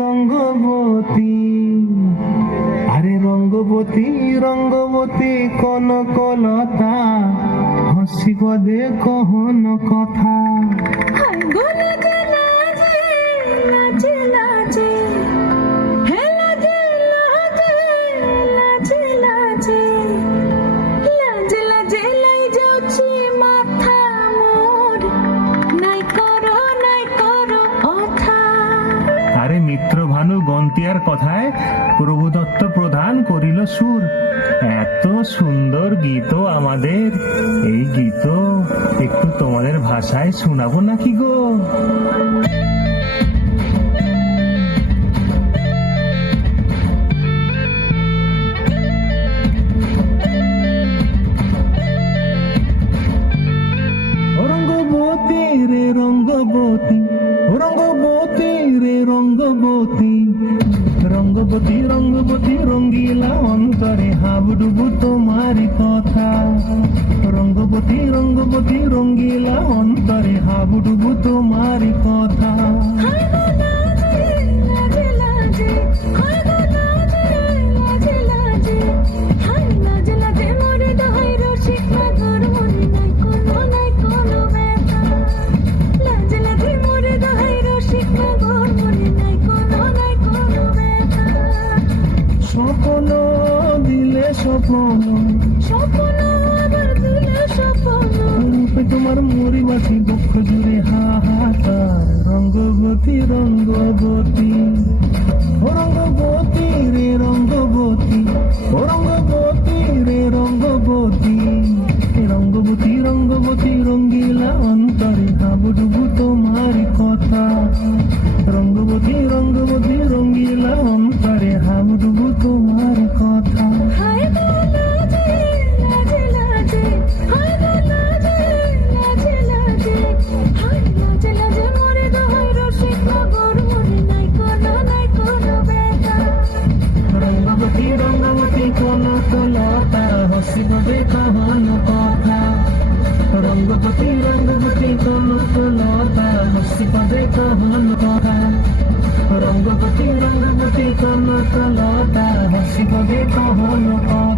রঙ্গবতী, আরে রঙ্গবতী রঙ্গবতী কনকলতা, হসিব দে কহন কথা। আরে মিত্র ভানু গন্তিয়ার কথায় প্রভুদত্ত প্রধান করিল সুর। এত সুন্দর গীত আমাদের, এই গীত একটু তোমাদের ভাষায় শোনাবো নাকি গো? রঙ্গবতী রে রঙ্গবতী, রঙ্গবতী রে রঙ্গবতী, রঙ্গবতী রঙ্গবতী রঙ্গিলা অন্তরে হাবুডুবু তোমারি কথা। রঙ্গবতী রঙ্গবতী রঙ্গিলা অন্তরে হাবুডুবু তোমারি কথা। স্বপ্ন দিলে স্বপ্ন, রূপে তোমার মরিবাসী দুঃখ জুড়ে হাহাকার। রঙ্গবতী রঙ্গবতী, ও রঙ্গবতী রে রঙ্গবতী, ও রঙ্গবতী রে রঙ্গবতী, রঙ্গবতী রঙ্গবতী রঙ্গিলা অন্তরে হাবুডুবু তোমারি কথা। রঙ্গবতী রঙ্গবতী রঙ্গিলা অন্তরে হাবুডুবু তোমারি কথা। রঙ্গবতী রঙ্গবতী কনকলতা, হসিব দে কহন কথা। রঙ্গবতী রঙ্গবতী কনকলতা, হসিব দে কহন কথা। রঙ্গবতী রঙ্গবতী কনকলতা, হসিব দে কহন কথা।